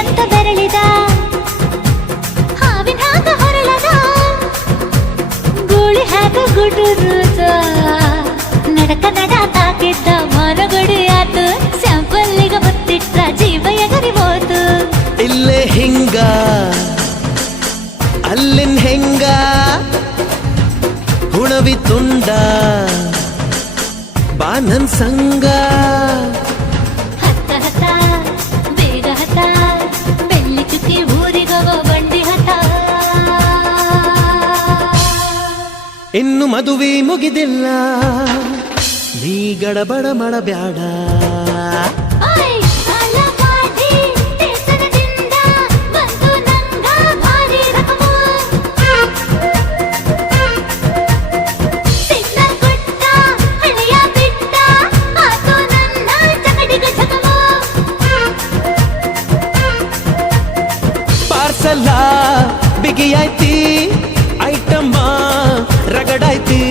ಅಂತ ಬೆರಳಿದ ಹಾವಿನ ಹಾಗ ಹೊರಳದ ಗೂಳಿ ಹಾಗ ಗುಡುರುದ ನಡಕ ನಡ ತಾಕಿದ್ದ ಮರಗಡಿ ಆತು ಸ್ಯಾಂಪಲ್ಲಿಗ ಮುತ್ತಿಟ್ಟ ಜೀವ ಎಗರಿ ಹೋತು ಇಲ್ಲೇ ಹಿಂಗ ಅಲ್ಲಿನ್ ಹೆಂಗ ಹುಣವಿ ತುಂಡ ಬಾ ನನ್ ಸಂಗ ಹತ್ತ ಹತ್ತ ಬೇಗ ಹತ್ತ ಬೆಳ್ಳಿ ಚುಕ್ಕಿ ಊರಿಗವ ಬಂಡಿ ಹತ್ತ ಇನ್ನು ಮದುವೆ ಮುಗಿದಿಲ್ಲ ನೀ ಗಡಬಡ ಮಾಡಬ್ಯಾಡ ಓಯ್ ಸಾಲಗಾಡಿ ದೇಶದಿಂದ ಬಂದು ನಂಗ ಭಾರಿ ರಕಮು ಸಿಗ್ನಲ್ ಕೊಟ್ಟ ಹಳೆಯ ಬಿಟ್ಟ ಆತು ನನ್ನ ಚಕಡಿಗ ಚಕಮು ಪಾರ್ಸಲ್ಲ ಬಿಗಿಯಾಯ್ತಿ ಐಟಮ್ಮ ರಗಡಾಯ್ತಿ